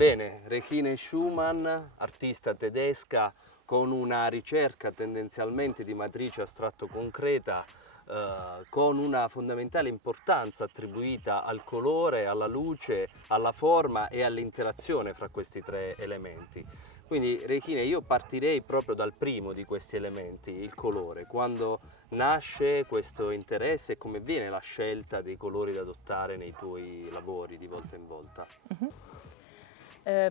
Bene, Regine Schumann, artista tedesca con una ricerca tendenzialmente di matrice astratto-concreta, con una fondamentale importanza attribuita al colore, alla luce, alla forma e all'interazione fra questi tre elementi. Quindi, Regine, io partirei proprio dal primo di questi elementi, il colore. Quando nasce questo interesse e come viene la scelta dei colori da adottare nei tuoi lavori di volta in volta?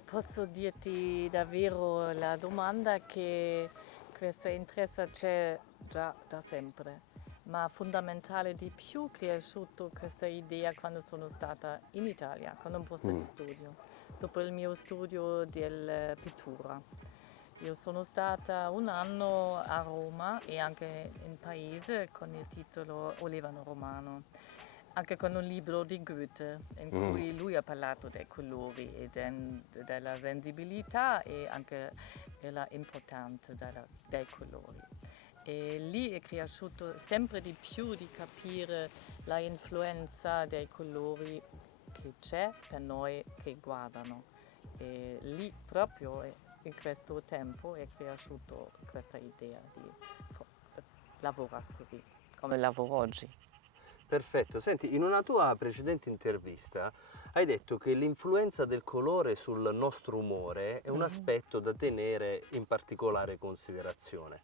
Posso dirti davvero la domanda che questo interesse c'è già da sempre, ma fondamentale di più che è cresciuto questa idea quando sono stata in Italia con un borsa di studio, dopo il mio studio di pittura. Io sono stata un anno a Roma e anche in paese con il titolo Olivano Romano, anche con un libro di Goethe in cui lui ha parlato dei colori e della sensibilità e anche dell'importanza dei colori. E lì è cresciuto sempre di più di capire la influenza dei colori che c'è per noi che guardano. E lì proprio in questo tempo è cresciuto questa idea di lavorare così, come lavoro oggi. Perfetto, senti, in una tua precedente intervista hai detto che l'influenza del colore sul nostro umore è un aspetto da tenere in particolare considerazione.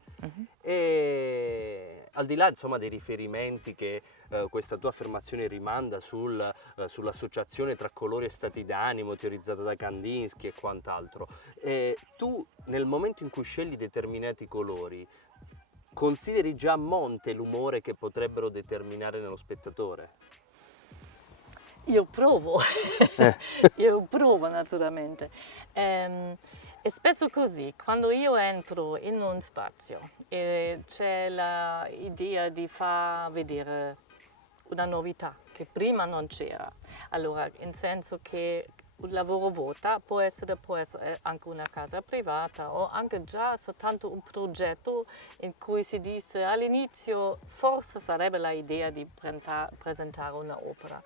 E al di là, insomma, dei riferimenti che questa tua affermazione rimanda sull'associazione tra colori e stati d'animo teorizzata da Kandinsky e quant'altro, tu nel momento in cui scegli determinati colori consideri già a monte l'umore che potrebbero determinare nello spettatore? Io provo, io provo naturalmente. È spesso così, quando io entro in un spazio e c'è l'idea di far vedere una novità che prima non c'era, allora in senso che un lavoro vuota può essere anche una casa privata o anche già soltanto un progetto in cui si dice all'inizio forse sarebbe l'idea di presentare un'opera.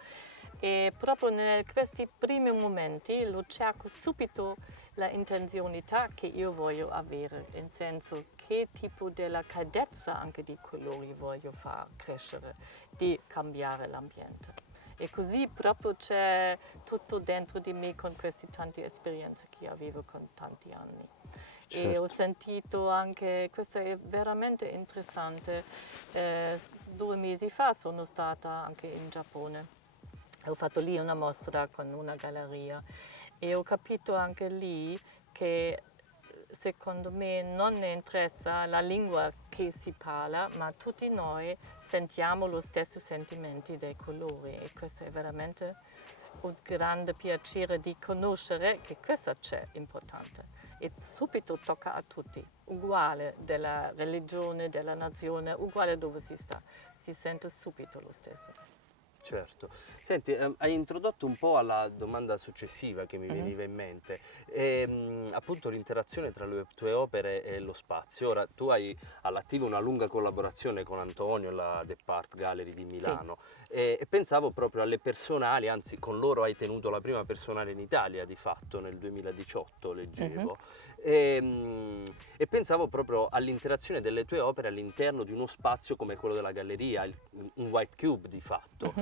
E proprio in questi primi momenti lo cerco subito la intenzionalità che io voglio avere, in senso che tipo della cadezza anche di colori voglio far crescere, di cambiare l'ambiente. E così proprio c'è tutto dentro di me con queste tante esperienze che avevo con tanti anni. E ho sentito anche, questo è veramente interessante, 2 mesi fa sono stata anche in Giappone. Ho fatto lì una mostra con una galleria e ho capito anche lì che secondo me non ne interessa la lingua che si parla, ma tutti noi sentiamo lo stesso sentimento dei colori e questo è veramente un grande piacere di conoscere che questo c'è importante e subito tocca a tutti, uguale della religione, della nazione, uguale dove si sta, si sente subito lo stesso. Certo. Senti, hai introdotto un po' alla domanda successiva che mi veniva in mente, appunto l'interazione tra le tue opere e lo spazio. Ora, tu hai all'attivo una lunga collaborazione con Antonio, la The Part Gallery di Sì. Milano, e pensavo proprio alle personali, anzi con loro hai tenuto la prima personale in Italia di fatto nel 2018, leggevo. E pensavo proprio all'interazione delle tue opere all'interno di uno spazio come quello della galleria, un white cube di fatto.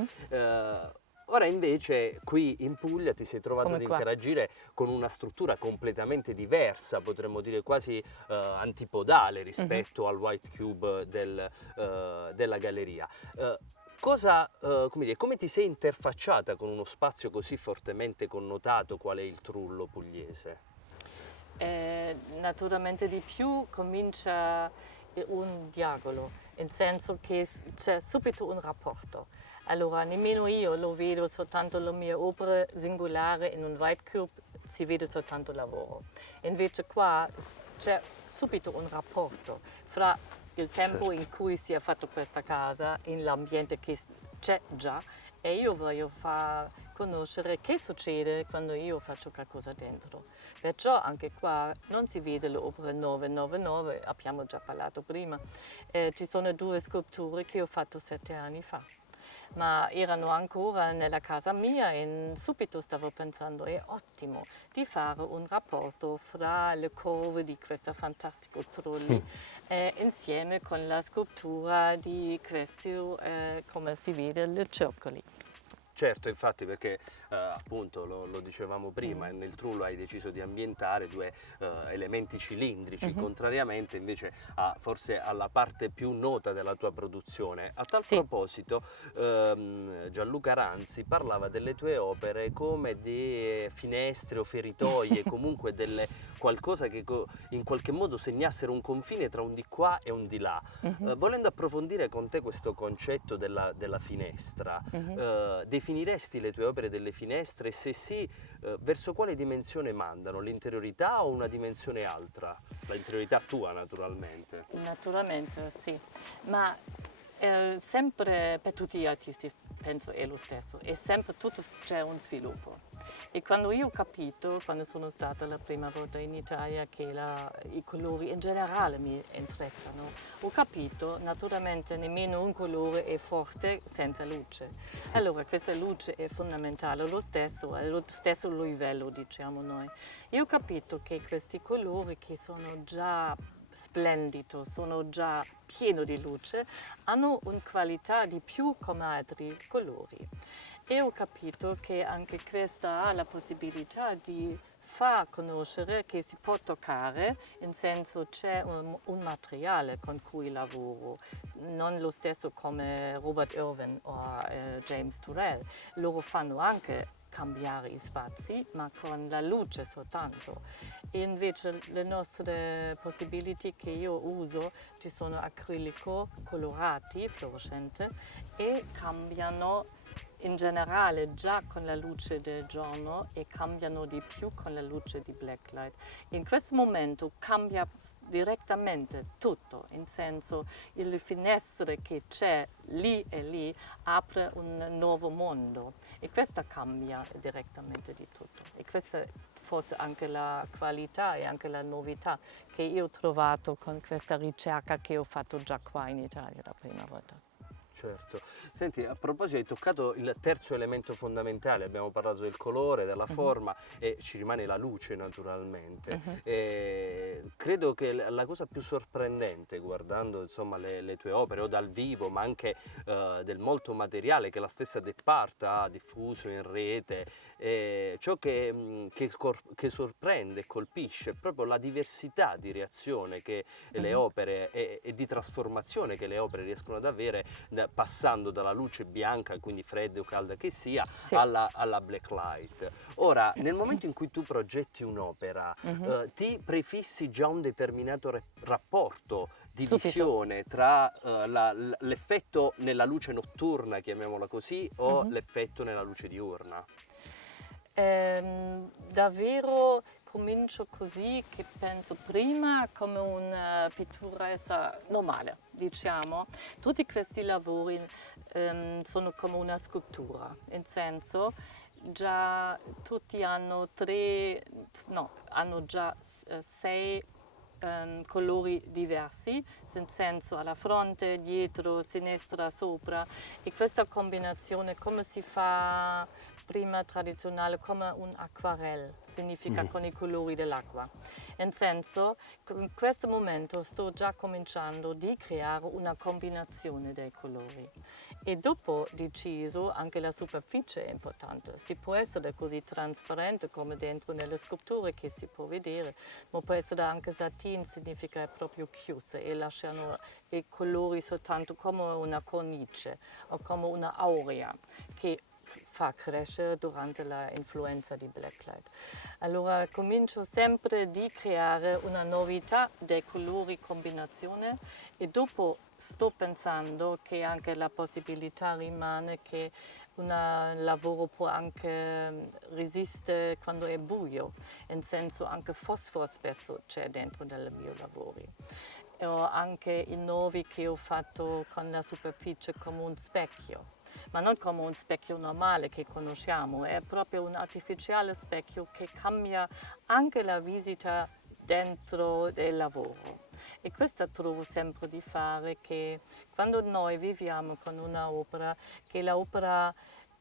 Ora invece qui in Puglia ti sei trovato Come ad qua. interagire con una struttura completamente diversa, potremmo dire quasi antipodale rispetto al white cube della galleria. Come ti sei interfacciata con uno spazio così fortemente connotato qual è il Trullo pugliese? Naturalmente di più comincia un dialogo, nel senso che c'è subito un rapporto. Allora, nemmeno io lo vedo soltanto le mie opere singolari in un white cube, si vede soltanto il lavoro. Invece qua c'è subito un rapporto fra il tempo in cui si è fatto questa casa, in l'ambiente che c'è già, e io voglio far conoscere che succede quando io faccio qualcosa dentro. Perciò anche qua non si vede le opere 999, abbiamo già parlato prima. Ci sono 2 sculture che ho fatto 7 anni fa. ma erano ancora nella casa mia e subito stavo pensando è ottimo di fare un rapporto fra le curve di questo fantastico trulli insieme con la scultura di questi, come si vede, le circoli. Certo, infatti perché appunto lo dicevamo prima, nel trullo hai deciso di ambientare due elementi cilindrici, contrariamente invece forse alla parte più nota della tua produzione. A tal Sì. proposito, Gianluca Ranzi parlava delle tue opere come di finestre o feritoie, comunque qualcosa che in qualche modo segnassero un confine tra un di qua e un di là. Volendo approfondire con te questo concetto della finestra, definiresti le tue opere delle finestre? Se sì, verso quale dimensione mandano? L'interiorità o una dimensione altra? L'interiorità tua, naturalmente. Naturalmente, sì, ma sempre per tutti gli artisti penso è lo stesso, è sempre tutto c'è un sviluppo. E quando io ho capito, quando sono stata la prima volta in Italia, che i colori in generale mi interessano, ho capito naturalmente nemmeno un colore è forte senza luce. Allora questa luce è fondamentale, allo stesso livello diciamo noi. Io ho capito che questi colori che sono già splendido, sono già pieni di luce, hanno una qualità di più come altri colori. E ho capito che anche questa ha la possibilità di far conoscere che si può toccare, in senso c'è un materiale con cui lavoro, non lo stesso come Robert Irwin o James Turrell. Loro fanno anche cambiare i spazi, ma con la luce soltanto. E invece le nostre possibilità che io uso ci sono acrilico colorati, fluorescenti, e cambiano in generale già con la luce del giorno e cambiano di più con la luce di blacklight. In questo momento cambia direttamente tutto, in senso le finestre che c'è lì e lì apre un nuovo mondo e questo cambia direttamente di tutto. E questa è forse anche la qualità e anche la novità che io ho trovato con questa ricerca che ho fatto già qua in Italia la prima volta. Certo. Senti, a proposito, hai toccato il terzo elemento fondamentale, abbiamo parlato del colore, della forma e ci rimane la luce naturalmente. Credo che la cosa più sorprendente guardando insomma le tue opere o dal vivo ma anche del molto materiale che la stessa Depart ha diffuso in rete, ciò che sorprende e colpisce è proprio la diversità di reazione che le opere e di trasformazione che le opere riescono ad avere passando dalla luce bianca, quindi fredda o calda che sia, Sì. alla black light. Ora, nel momento in cui tu progetti un'opera, ti prefissi già un determinato rapporto di Subito. visione tra l'effetto nella luce notturna, chiamiamola così, o l'effetto nella luce diurna? Davvero comincio così che penso prima come una pitturessa normale, diciamo. Tutti questi lavori sono come una scultura, in senso già tutti hanno hanno già 6 colori diversi, nel senso alla fronte, dietro, sinistra, sopra, e questa combinazione come si fa prima tradizionale come un acquarello, significa con i colori dell'acqua. In senso, in questo momento sto già cominciando di creare una combinazione dei colori. E dopo deciso anche la superficie è importante. Si può essere così trasparente come dentro nelle sculture che si può vedere, ma può essere anche satin, significa proprio chiuse e lasciano i colori soltanto come una cornice o come una aurea che fa crescere durante l'influenza di blacklight. Allora comincio sempre di creare una novità dei colori combinazione e dopo sto pensando che anche la possibilità rimane che un lavoro può anche resistere quando è buio, in senso anche fosforo spesso c'è dentro nei miei lavori. O anche i nuovi che ho fatto con la superficie come un specchio, ma non come un specchio normale che conosciamo, è proprio un artificiale specchio che cambia anche la visita dentro il lavoro. E questo trovo sempre di fare che quando noi viviamo con un'opera, che l'opera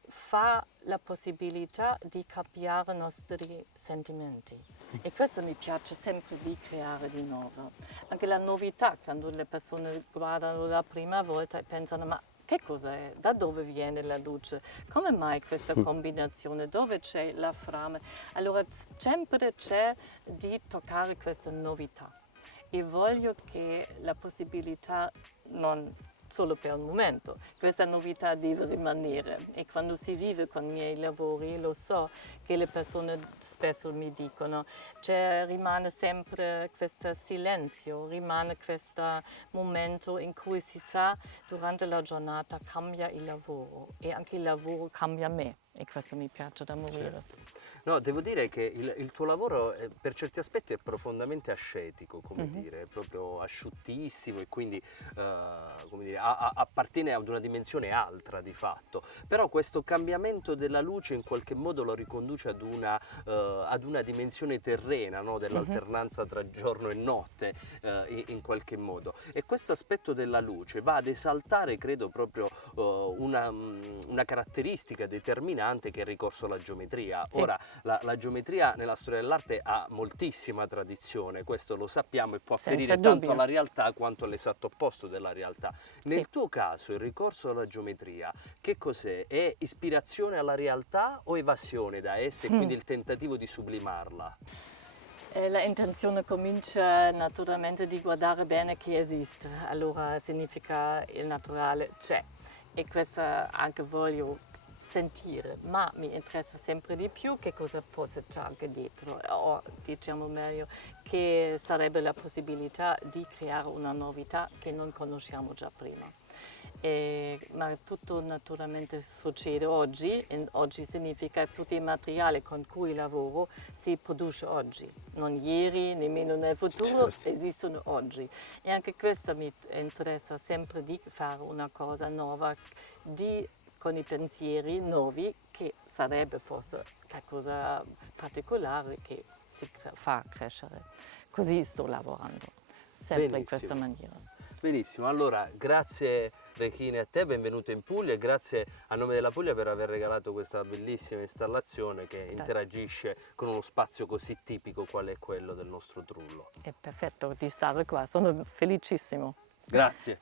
fa la possibilità di cambiare i nostri sentimenti. E questo mi piace sempre di creare di nuovo. Anche la novità, quando le persone guardano la prima volta e pensano ma che cos'è? Da dove viene la luce? Come mai questa combinazione? Dove c'è la fiamma? Allora sempre c'è di toccare questa novità e voglio che la possibilità non solo per un momento, questa novità deve rimanere e quando si vive con i miei lavori lo so che le persone spesso mi dicono rimane sempre questo silenzio, rimane questo momento in cui si sa durante la giornata cambia il lavoro e anche il lavoro cambia me e questo mi piace da morire. Certo. No, devo dire che il tuo lavoro per certi aspetti è profondamente ascetico, come dire, è proprio asciuttissimo e quindi come dire, appartiene ad una dimensione altra di fatto. Però questo cambiamento della luce in qualche modo lo riconduce ad una dimensione terrena, no? Dell'alternanza tra giorno e notte in qualche modo. E questo aspetto della luce va ad esaltare, credo, proprio una caratteristica determinante che è il ricorso alla geometria. Sì. Ora, la geometria nella storia dell'arte ha moltissima tradizione, questo lo sappiamo e può Senza afferire dubbio. tanto alla realtà quanto all'esatto opposto della realtà. Nel Sì. tuo caso il ricorso alla geometria, che cos'è? È ispirazione alla realtà o evasione da essa e quindi il tentativo di sublimarla? La intenzione comincia naturalmente di guardare bene che esiste, allora significa il naturale c'è e questo anche voglio sentire, ma mi interessa sempre di più che cosa forse c'è anche dietro, o diciamo meglio che sarebbe la possibilità di creare una novità che non conosciamo già prima. Ma tutto naturalmente succede oggi, e oggi significa tutti i materiali con cui lavoro si produce oggi, non ieri, nemmeno nel futuro, Certo. esistono oggi. E anche questo mi interessa sempre di fare una cosa nuova, con i pensieri nuovi, che sarebbe forse qualcosa particolare che si fa crescere. Così sto lavorando, sempre in questa maniera. Benissimo, allora grazie Rechine a te, benvenuto in Puglia e grazie a nome della Puglia per aver regalato questa bellissima installazione che interagisce con uno spazio così tipico qual è quello del nostro Trullo. È perfetto di stare qua, sono felicissimo. Grazie.